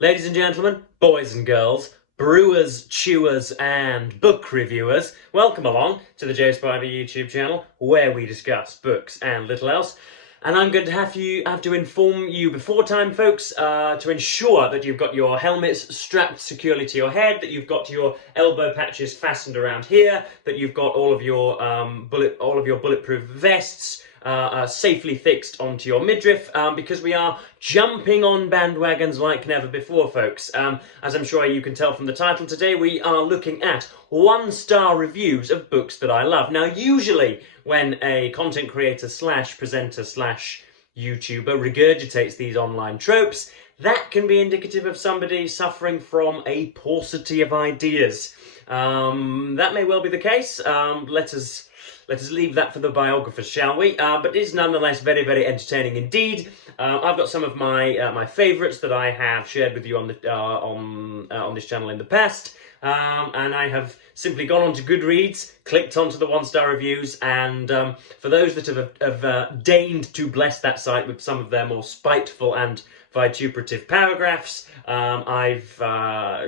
Ladies and gentlemen, boys and girls, brewers, chewers, and book reviewers, welcome along to the Joe Spider YouTube channel, where we discuss books and little else. And I'm going to have to inform you before time, folks, to ensure that you've got your helmets strapped securely to your head, that you've got your elbow patches fastened around here, that you've got all of your bulletproof vests safely fixed onto your midriff, because we are jumping on bandwagons like never before, folks. As I'm sure you can tell from the title today, we are looking at one-star reviews of books that I love. Now, usually when a content creator slash presenter slash YouTuber regurgitates these online tropes, that can be indicative of somebody suffering from a paucity of ideas. That may well be the case. Let us leave that for the biographers, shall we? But it is nonetheless very, very entertaining indeed. I've got some of my favourites that I have shared with you on this channel in the past, and I have simply gone onto Goodreads, clicked onto the one-star reviews, and for those that have deigned to bless that site with some of their more spiteful and vituperative paragraphs, I've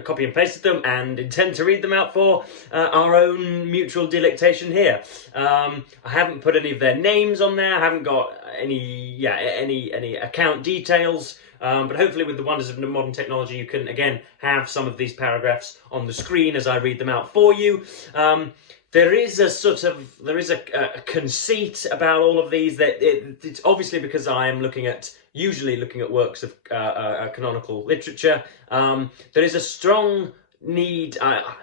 copy and pasted them and intend to read them out for our own mutual delectation here. I haven't put any of their names on there. I haven't got any account details. But hopefully with the wonders of modern technology, you can, again, have some of these paragraphs on the screen as I read them out for you. There is a conceit about all of these. That it's obviously because I am usually looking at works of canonical literature. There is a strong need,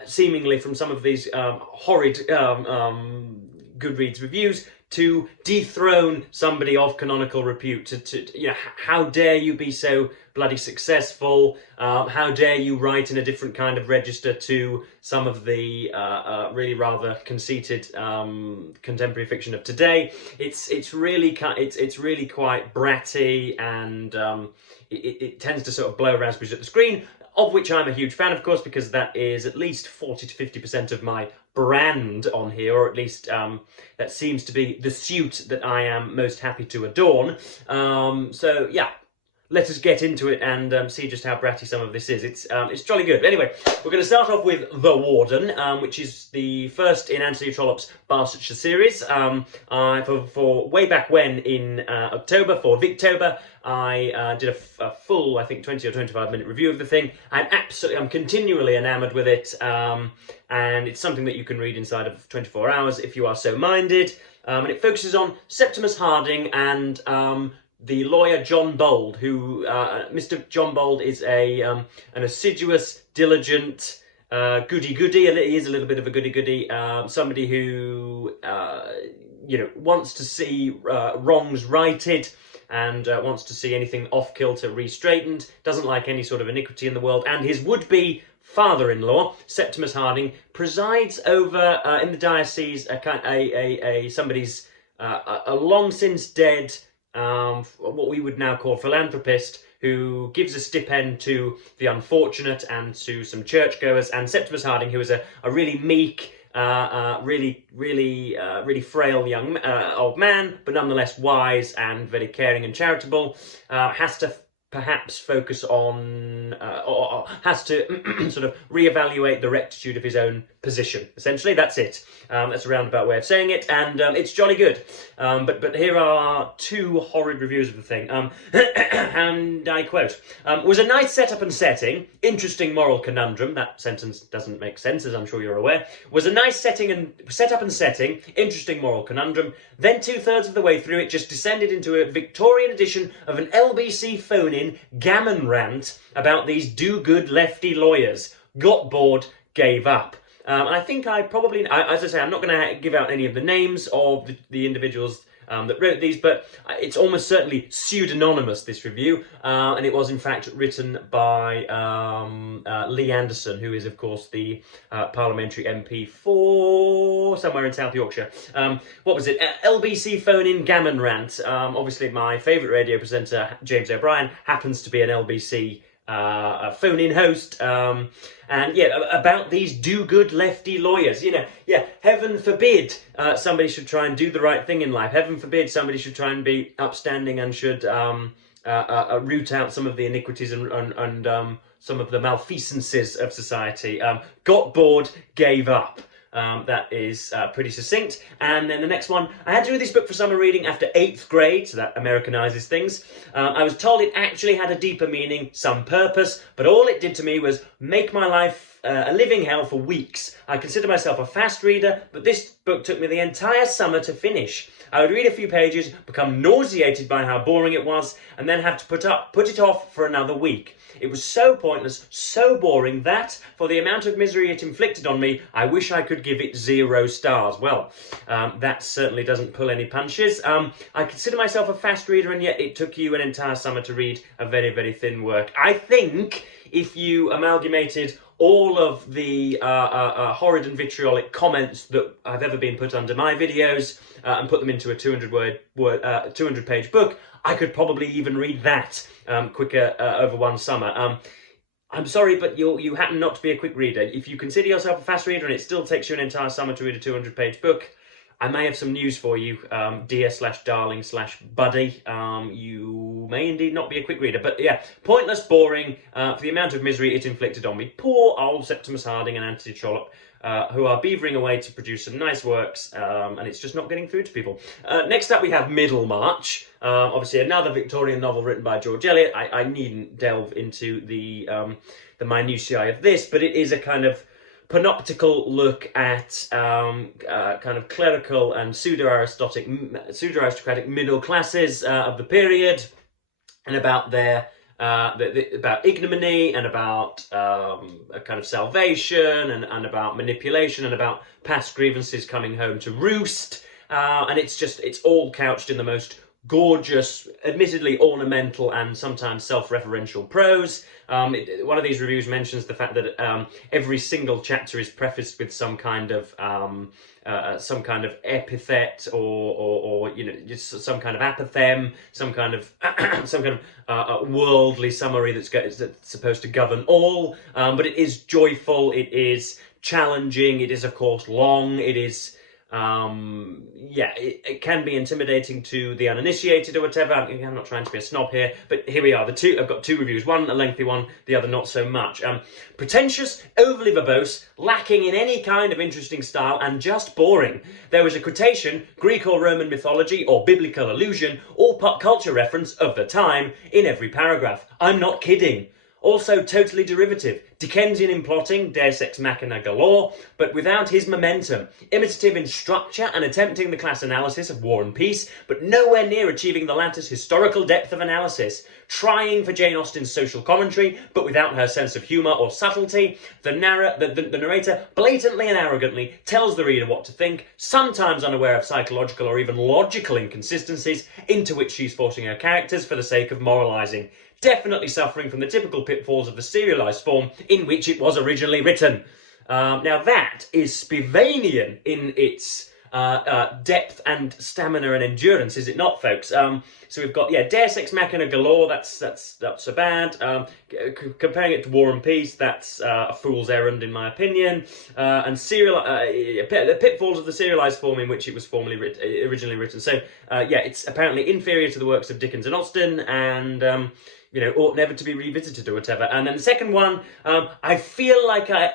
seemingly from some of these horrid Goodreads reviews, to dethrone somebody of canonical repute. How dare you be so bloody successful? How dare you write in a different kind of register to some of the really rather conceited contemporary fiction of today? It's really quite bratty, and it tends to sort of blow raspberries at the screen, of which I'm a huge fan, of course, because that is at least 40 to 50% of my brand on here, or at least that seems to be the suit that I am most happy to adorn. So yeah, let us get into it and see just how bratty some of this is. It's jolly good. Anyway, we're going to start off with The Warden, which is the first in Anthony Trollop's Barsetshire series. For way back when, in October, for Victober, I did a full, I think, 20 or 25 minute review of the thing. I'm continually enamoured with it, and it's something that you can read inside of 24 hours if you are so minded. And it focuses on Septimus Harding and the lawyer John Bold, who Mr. John Bold is an assiduous, diligent goody-goody. He is a little bit of a goody-goody, somebody who wants to see wrongs righted, and wants to see anything off-kilter re-straightened, doesn't like any sort of iniquity in the world, and his would-be father-in-law, Septimus Harding, presides over, in the diocese, somebody's a long since dead, what we would now call philanthropist, who gives a stipend to the unfortunate and to some churchgoers, and Septimus Harding, who is a really meek, really frail young old man, but nonetheless wise and very caring and charitable, has to perhaps focus on, or has to sort of reevaluate the rectitude of his own position. Essentially, that's it. That's a roundabout way of saying it, and it's jolly good. But here are two horrid reviews of the thing. And I quote, "Was a nice setup and setting, interesting moral conundrum." That sentence doesn't make sense, as I'm sure you're aware. "Was a nice setup and setting, interesting moral conundrum. Then 2/3 of the way through, it just descended into a Victorian edition of an LBC phone-in gammon rant about these do-good lefty lawyers. Got bored, gave up." And I think as I say, I'm not going to give out any of the names of the individuals that wrote these, but it's almost certainly pseudonymous, this review, and it was in fact written by Lee Anderson, who is of course the parliamentary MP for somewhere in South Yorkshire. What was it? LBC phone-in gammon rant. Obviously my favourite radio presenter, James O'Brien, happens to be an LBC phone-in host, and yeah, about these do-good lefty lawyers. Heaven forbid somebody should try and do the right thing in life. Heaven forbid somebody should try and be upstanding and should root out some of the iniquities and some of the malfeasances of society. Got bored, gave up. That is pretty succinct. And then the next one, I had to read this book for summer reading after 8th grade, so that Americanizes things. I was told it actually had a deeper meaning, some purpose, but all it did to me was make my life a living hell for weeks. I consider myself a fast reader, but this book took me the entire summer to finish. I would read a few pages, become nauseated by how boring it was, and then have to put it off for another week. It was so pointless, so boring that, for the amount of misery it inflicted on me, I wish I could give it 0 stars. Well, that certainly doesn't pull any punches. I consider myself a fast reader, and yet it took you an entire summer to read a very, very thin work. I think if you amalgamated all of the horrid and vitriolic comments that have ever been put under my videos and put them into a 200-page book, I could probably even read that quicker over one summer. I'm sorry, but you happen not to be a quick reader. If you consider yourself a fast reader and it still takes you an entire summer to read a 200-page book, I may have some news for you, dear/darling/buddy. You may indeed not be a quick reader, but yeah, pointless, boring, for the amount of misery it inflicted on me. Poor old Septimus Harding and Anthony Trollop, who are beavering away to produce some nice works, and it's just not getting through to people. Next up we have Middlemarch, obviously another Victorian novel written by George Eliot. I needn't delve into the minutiae of this, but it is a kind of panoptical look at kind of clerical and pseudo-aristocratic middle classes of the period, and about their about ignominy and about a kind of salvation and about manipulation and about past grievances coming home to roost, and it's all couched in the most gorgeous, admittedly ornamental and sometimes self-referential prose. One of these reviews mentions the fact that every single chapter is prefaced with some kind of epithet or you know, just some kind of apothegm, some kind of worldly summary that's supposed to govern all. But it is joyful. It is challenging. It is, of course, long. It is. It can be intimidating to the uninitiated or whatever. I'm not trying to be a snob here, but here we are. I've got 2 reviews, one a lengthy one, the other not so much. Pretentious, overly verbose, lacking in any kind of interesting style, and just boring. There was a quotation, Greek or Roman mythology or biblical allusion or pop culture reference of the time in every paragraph. I'm not kidding. Also totally derivative, Dickensian in plotting, deus ex machina galore, but without his momentum, imitative in structure and attempting the class analysis of War and Peace, but nowhere near achieving the latter's historical depth of analysis, trying for Jane Austen's social commentary, but without her sense of humour or subtlety. The narrator blatantly and arrogantly tells the reader what to think, sometimes unaware of psychological or even logical inconsistencies into which she's forcing her characters for the sake of moralising. Definitely suffering from the typical pitfalls of the serialised form in which it was originally written. Now that is Spivanian in its depth and stamina and endurance, is it not, folks? So we've got, deus ex machina galore, that's not so bad. Comparing it to War and Peace, that's a fool's errand in my opinion. And the pitfalls of the serialised form in which it was originally written. So it's apparently inferior to the works of Dickens and Austen, and ought never to be revisited or whatever. And then the second one, I feel like I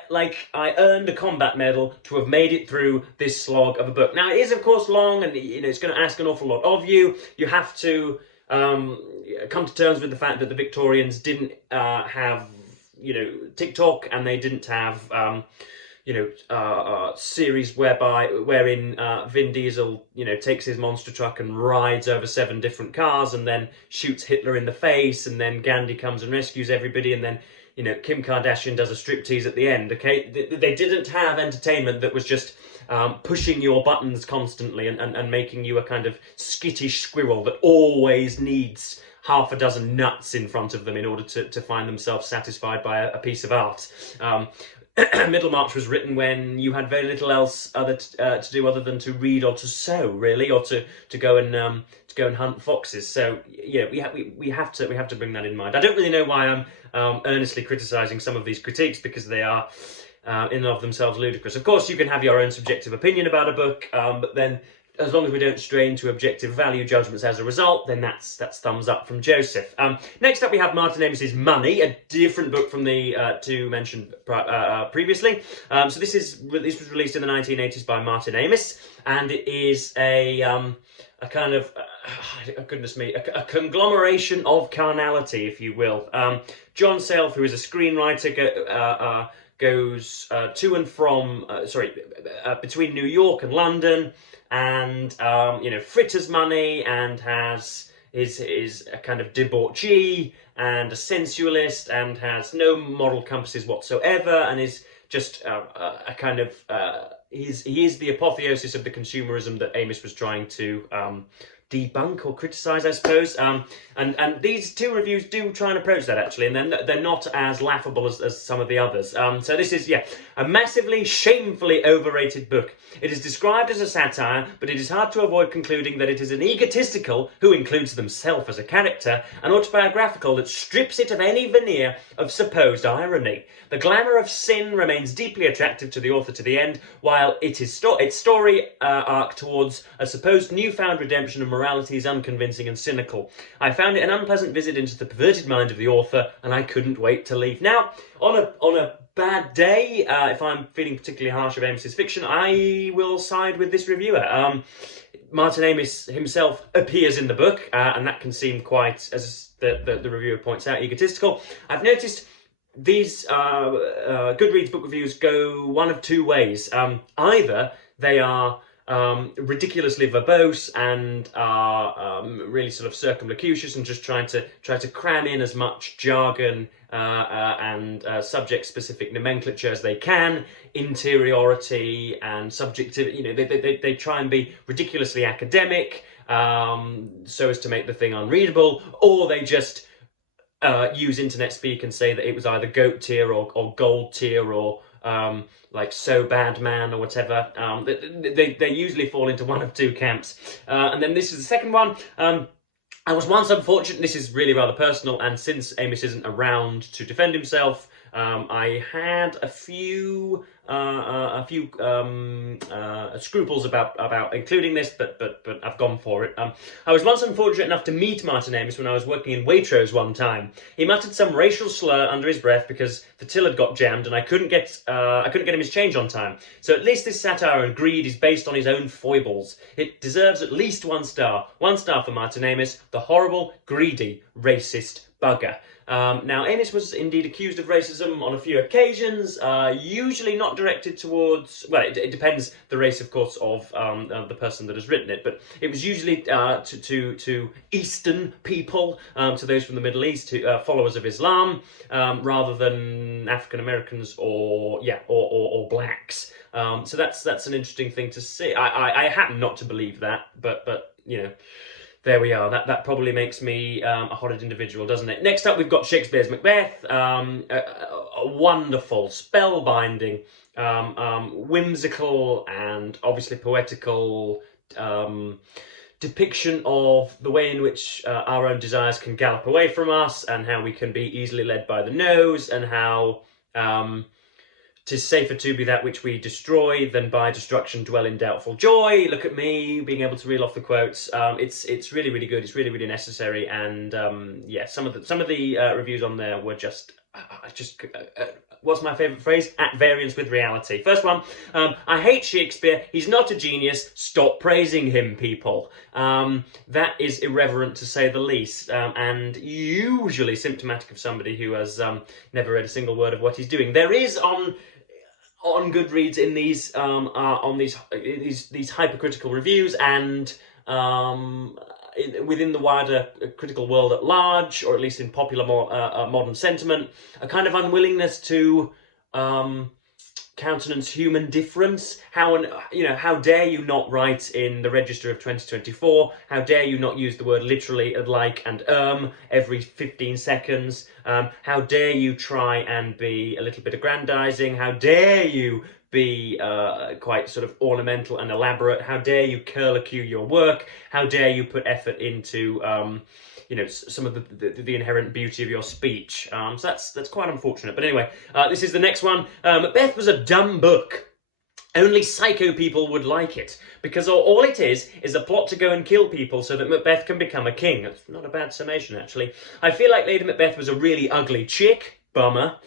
earned a combat medal to have made it through this slog of a book. Now, it is, of course, long, and it's going to ask an awful lot of you. You have to come to terms with the fact that the Victorians didn't have, TikTok, and they didn't have, series wherein Vin Diesel, takes his monster truck and rides over 7 different cars and then shoots Hitler in the face, and then Gandhi comes and rescues everybody, and then, Kim Kardashian does a striptease at the end, okay? They didn't have entertainment that was just pushing your buttons constantly and making you a kind of skittish squirrel that always needs half a dozen nuts in front of them in order to find themselves satisfied by a piece of art. Middlemarch was written when you had very little else to do other than to read or to sew, really, or to go and hunt foxes. So we have to bring that in mind. I don't really know why I'm earnestly criticising some of these critiques, because they are in and of themselves ludicrous. Of course, you can have your own subjective opinion about a book, but then as long as we don't stray into objective value judgments as a result, then that's thumbs up from Joseph. Next up, we have Martin Amis's Money, a different book from the two mentioned previously. So this was released in the 1980s by Martin Amis, and it is a kind of, goodness me, a conglomeration of carnality, if you will. John Self, who is a screenwriter, goes to and from, between New York and London, and fritters money, and is a kind of debauchee and a sensualist, and has no moral compasses whatsoever, and is just a kind of he is the apotheosis of the consumerism that Amis was trying to debunk or criticize, I suppose. And these two reviews do try and approach that, actually, and they're not as laughable as some of the others. So this is, a massively, shamefully overrated book. It is described as a satire, but it is hard to avoid concluding that it is an egotistical, who includes themselves as a character, an autobiographical that strips it of any veneer of supposed irony. The glamour of sin remains deeply attractive to the author to the end, while its story arc towards a supposed newfound redemption of morality is unconvincing and cynical. I found it an unpleasant visit into the perverted mind of the author, and I couldn't wait to leave. Now, on a bad day, if I'm feeling particularly harsh of Amis's fiction, I will side with this reviewer. Martin Amis himself appears in the book, and that can seem quite, as the reviewer points out, egotistical. I've noticed these Goodreads book reviews go one of two ways. Either they are ridiculously verbose and are really sort of circumlocucious and just try to cram in as much jargon and subject-specific nomenclature as they can, interiority and subjectivity. They try and be ridiculously academic so as to make the thing unreadable, or they just use internet speak and say that it was either goat tier or gold tier or like so bad man or whatever. They usually fall into one of two camps. And then this is the second one. I was once unfortunate, this is really rather personal, and since Amis isn't around to defend himself, I had a few scruples about including this, but I've gone for it. I was once unfortunate enough to meet Martin Amis when I was working in Waitrose one time. He muttered some racial slur under his breath because the till had got jammed and I couldn't get him his change on time. So at least this satire and greed is based on his own foibles. It deserves at least 1 star. 1 star for Martin Amis, the horrible, greedy, racist bugger. Now, Amis was indeed accused of racism on a few occasions, usually not directed towards, well, it depends the race, of course, of the person that has written it, but it was usually to Eastern people, to those from the Middle East, followers of Islam, rather than African Americans or blacks. So that's an interesting thing to see. I happen not to believe that, but there we are. That probably makes me a horrid individual, doesn't it? Next up, we've got Shakespeare's Macbeth. A wonderful, spellbinding, whimsical and obviously poetical depiction of the way in which our own desires can gallop away from us, and how we can be easily led by the nose, and how 'tis safer to be that which we destroy than by destruction dwell in doubtful joy. Look at me being able to reel off the quotes. It's really, really good. It's really, really necessary. And some of the reviews on there were just what's my favourite phrase? At variance with reality. First one, I hate Shakespeare. He's not a genius. Stop praising him, people. That is irreverent to say the least, and usually symptomatic of somebody who has never read a single word of what he's doing. There is on Goodreads in these these hypercritical reviews and within the wider critical world at large, or at least in popular modern sentiment, a kind of unwillingness to countenance human difference. How dare you not write in the Register of 2024? How dare you not use the word literally and like and every 15 seconds? How dare you try and be a little bit aggrandizing? How dare you be quite sort of ornamental and elaborate? How dare you curlicue your work? How dare you put effort into some of the inherent beauty of your speech? So that's quite unfortunate. But anyway, this is the next one. Macbeth was a dumb book. Only psycho people would like it, because all it is a plot to go and kill people so that Macbeth can become a king. That's not a bad summation, actually. I feel like Lady Macbeth was a really ugly chick. Bummer.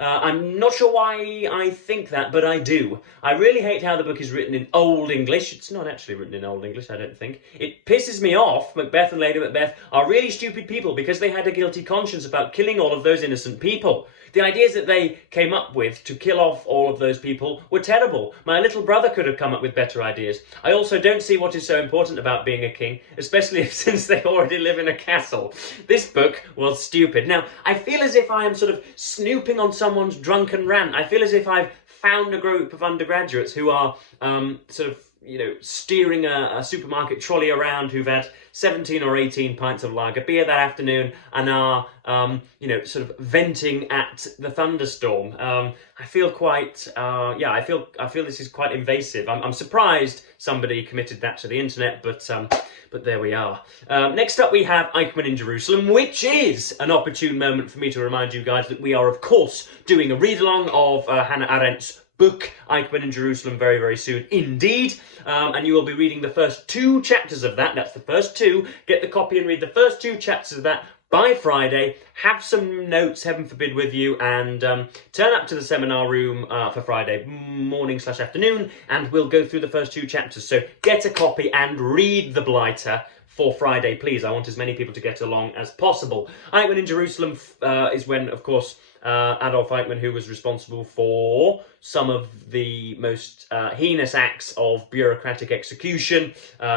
I'm not sure why I think that, but I do. I really hate how the book is written in Old English. It's not actually written in Old English, I don't think. It pisses me off. Macbeth and Lady Macbeth are really stupid people because they had a guilty conscience about killing all of those innocent people. The ideas that they came up with to kill off all of those people were terrible. My little brother could have come up with better ideas. I also don't see what is so important about being a king, especially since they already live in a castle. This book was stupid. Now, I feel as if I am sort of snooping on someone's drunken rant. I feel as if I've found a group of undergraduates who are sort of, you know, steering a supermarket trolley around, who've had 17 or 18 pints of lager beer that afternoon and are, you know, sort of venting at the thunderstorm. I feel quite, yeah, I feel this is quite invasive. I'm surprised somebody committed that to the internet, but there we are. Next up we have Eichmann in Jerusalem, which is an opportune moment for me to remind you guys that we are, of course, doing a read-along of Hannah Arendt's book, Eichmann in Jerusalem, very, very soon indeed. And you will be reading the first 2 chapters of that. That's the first 2. Get the copy and read the first 2 chapters of that by Friday. Have some notes, heaven forbid, with you, and turn up to the seminar room for Friday morning/afternoon, and we'll go through the first 2 chapters. So get a copy and read The Blighter for Friday, please. I want as many people to get along as possible. Eichmann in Jerusalem is when, of course, Adolf Eichmann, who was responsible for some of the most heinous acts of bureaucratic execution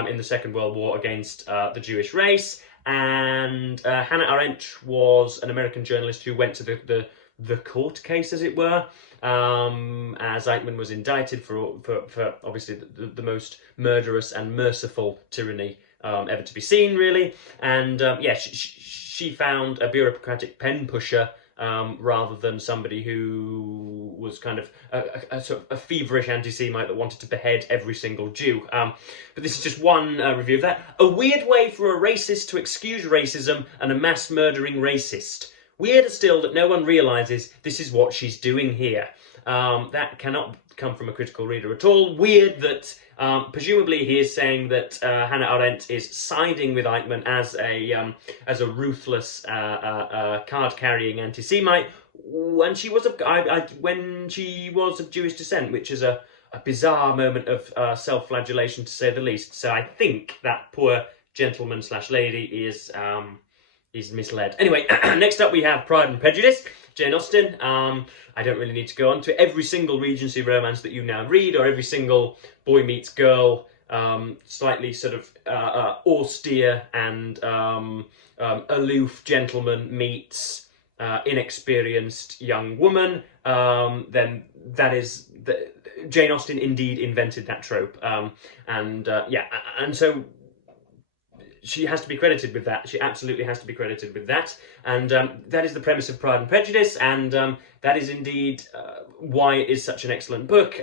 in the Second World War against the Jewish race. And Hannah Arendt was an American journalist who went to the court case, as it were, as Eichmann was indicted for obviously the most murderous and merciful tyranny ever to be seen, really. And yeah, she found a bureaucratic pen pusher rather than somebody who was kind of a sort of a feverish anti-Semite that wanted to behead every single Jew. But this is just one review of that. A weird way for a racist to excuse racism and a mass-murdering racist. Weirder still that no one realises this is what she's doing here. That cannot come from a critical reader at all. Weird that presumably he is saying that Hannah Arendt is siding with Eichmann as a ruthless card-carrying anti-Semite when she was of Jewish descent, which is a bizarre moment of self-flagellation, to say the least. So I think that poor gentleman/lady is misled. Anyway, next up we have Pride and Prejudice, Jane Austen. I don't really need to go on to every single Regency romance that you now read, or every single boy meets girl, slightly sort of austere and aloof gentleman meets inexperienced young woman. Then that is Jane Austen indeed invented that trope, yeah, and so she has to be credited with that. She absolutely has to be credited with that. And that is the premise of Pride and Prejudice, and that is indeed why it is such an excellent book.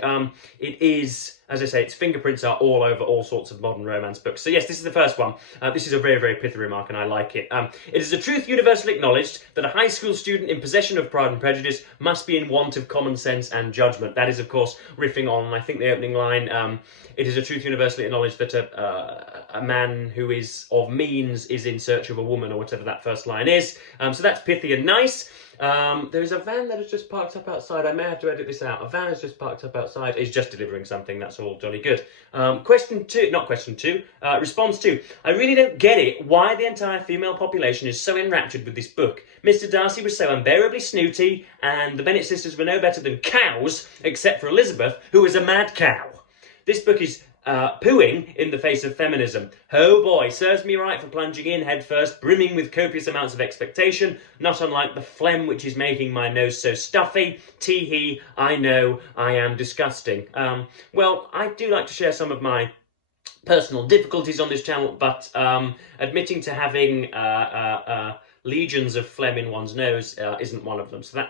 It is, as I say, its fingerprints are all over all sorts of modern romance books. So yes, this is the first one. This is a very, very pithy remark, and I like it. It is a truth universally acknowledged that a high school student in possession of Pride and Prejudice must be in want of common sense and judgment. That is, of course, riffing on, I think, the opening line. It is a truth universally acknowledged that a man who is of means is in search of a woman, or whatever that first line is. So that's pithy and nice. There is a van that has just parked up outside. I may have to edit this out. A van has just parked up outside. It's just delivering something. That's all jolly good. Response 2. I really don't get it why the entire female population is so enraptured with this book. Mr. Darcy was so unbearably snooty, and the Bennet sisters were no better than cows, except for Elizabeth, who was a mad cow. This book is pooing in the face of feminism. Oh boy, serves me right for plunging in headfirst, brimming with copious amounts of expectation, not unlike the phlegm which is making my nose so stuffy. Tee-hee, I know, I am disgusting. Well, I do like to share some of my personal difficulties on this channel, but admitting to having legions of phlegm in one's nose isn't one of them. So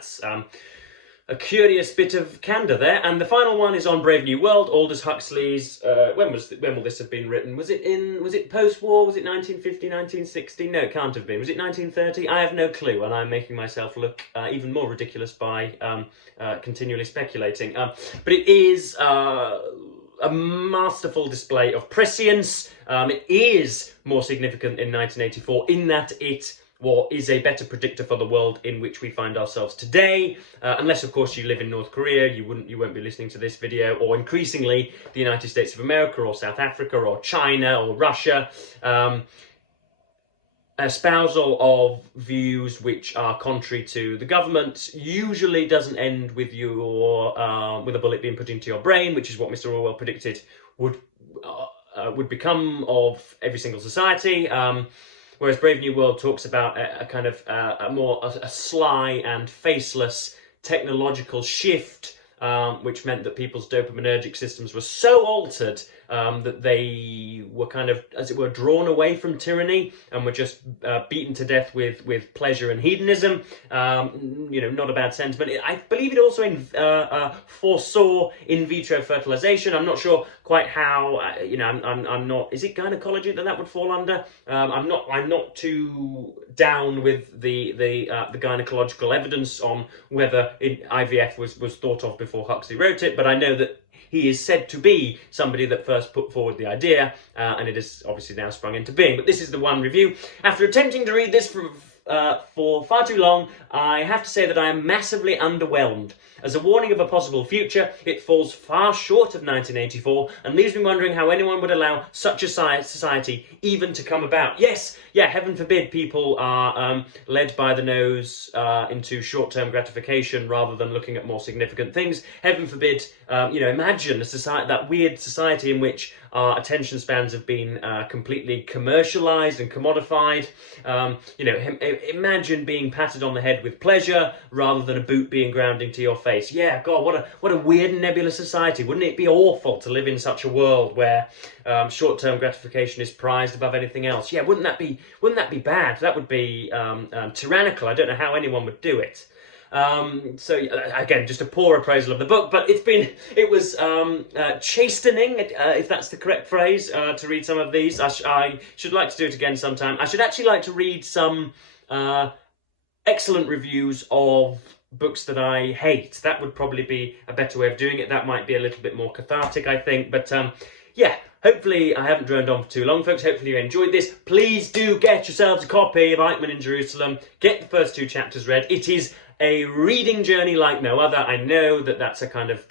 a curious bit of candour there. And the final one is on Brave New World, Aldous Huxley's. When will this have been written? Was it post-war? Was it 1950, 1960? No, it can't have been. Was it 1930? I have no clue, and I'm making myself look even more ridiculous by continually speculating. But it is a masterful display of prescience. It is more significant in 1984 in that it is a better predictor for the world in which we find ourselves today. Unless, of course, you live in North Korea, you won't be listening to this video, or increasingly the United States of America, or South Africa, or China, or Russia. Espousal of views which are contrary to the government usually doesn't end with with a bullet being put into your brain, which is what Mr. Orwell predicted would become of every single society. Whereas Brave New World talks about a kind of a sly and faceless technological shift, which meant that people's dopaminergic systems were so altered that they were kind of, as it were, drawn away from tyranny and were just beaten to death with pleasure and hedonism. Not a bad sentiment. I believe it also foresaw in vitro fertilization. I'm not sure quite how. I'm not. Is it gynecology that would fall under? I'm not too down with the gynecological evidence on whether IVF was thought of before Huxley wrote it, but I know that he is said to be somebody that first put forward the idea, and it has obviously now sprung into being. But this is the one review. After attempting to read this for far too long, I have to say that I am massively underwhelmed. As a warning of a possible future, it falls far short of 1984 and leaves me wondering how anyone would allow such a society even to come about. Heaven forbid people are led by the nose into short-term gratification rather than looking at more significant things. Heaven forbid, imagine that weird society in which our attention spans have been completely commercialized and commodified. Imagine being patted on the head with pleasure rather than a boot being ground into your face. Yeah, God, what a weird and nebulous society. Wouldn't it be awful to live in such a world where short-term gratification is prized above anything else? Yeah, wouldn't that be bad? That would be tyrannical. I don't know how anyone would do it. So again, just a poor appraisal of the book, but it was chastening, if that's the correct phrase, to read some of these. I should like to do it again sometime. I should actually like to read some excellent reviews of books that I hate. That would probably be a better way of doing it. That might be a little bit more cathartic, I think. But hopefully I haven't droned on for too long, folks. Hopefully you enjoyed this. Please do get yourselves a copy of Eichmann in Jerusalem. Get the first 2 chapters read. It is a reading journey like no other. I know that that's a kind of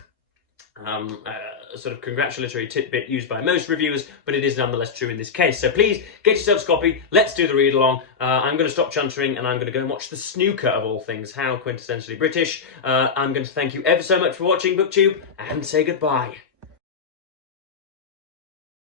sort of congratulatory tidbit used by most reviewers, but it is nonetheless true in this case. So please get yourselves a copy. Let's do the read along. I'm going to stop chuntering and I'm going to go and watch the snooker, of all things. How quintessentially British. I'm going to thank you ever so much for watching BookTube and say goodbye.